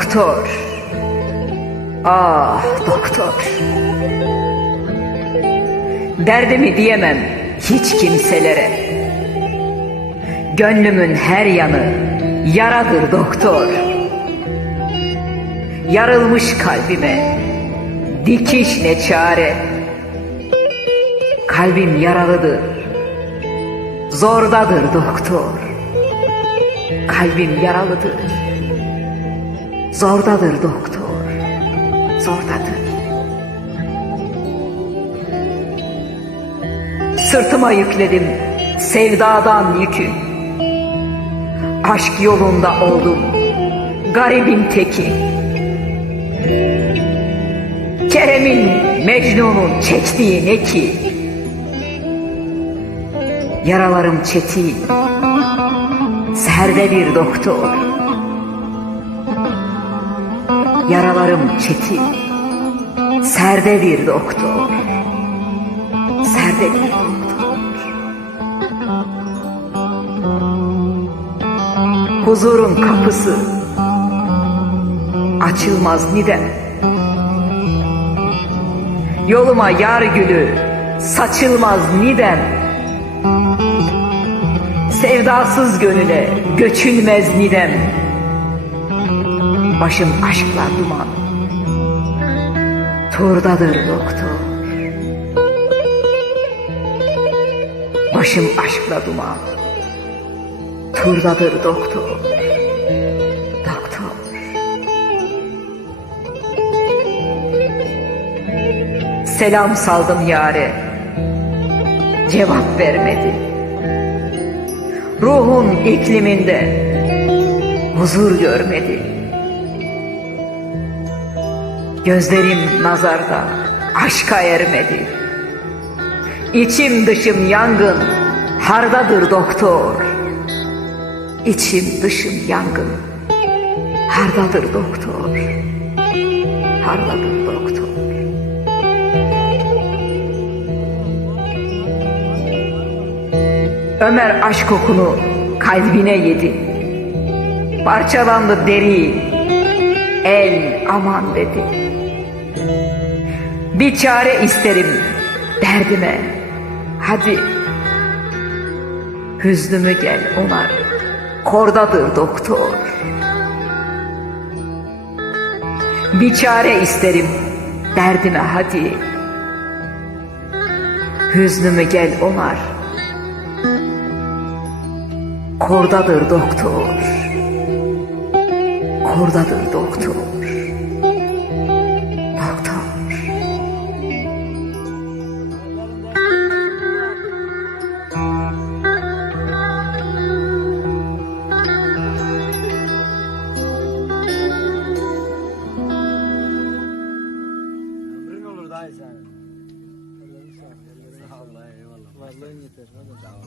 Doktor. Ah doktor. Derdimi diyemem hiç kimselere. Gönlümün her yanı yaradır doktor. Yarılmış kalbime dikiş ne çare. Kalbim yaralıdır. Zordadır doktor. Kalbim yaralıdır. Zordadır doktor. Zordadır. Sırtıma yükledim sevdadan yükü. Aşk yolunda oldum garibin teki. Kerem'in Mecnun'un çektiği ne ki? Yaralarım çetin, serde bir doktor. Yaralarım çetin, serde bir doktor. Serde bir doktor. Huzurun kapısı açılmaz nidem. Yoluma yar gülü saçılmaz nidem. Sevdasız gönüle göçülmez nidem. Başım aşkla duman. Turdadır doktor. Başım aşkla duman. Turdadır doktor. Doktor. Selam saldım yare. Cevap vermedi. Ruhun ikliminde huzur görmedi. Gözlerim nazarda aşka ermedi. İçim dışım yangın hardadır doktor. İçim dışım yangın hardadır doktor. Hardadır doktor. Ömer aşk kokunu kalbine yedi. Parçalandı deri, el aman dedi. Bir çare isterim derdime, hadi. Hüznümü gel onar, kordadır doktor. Bir çare isterim derdime hadi. Hüznümü gel onar, Kordadır doktor. Kordadır doktor. Madlenha, tens razão.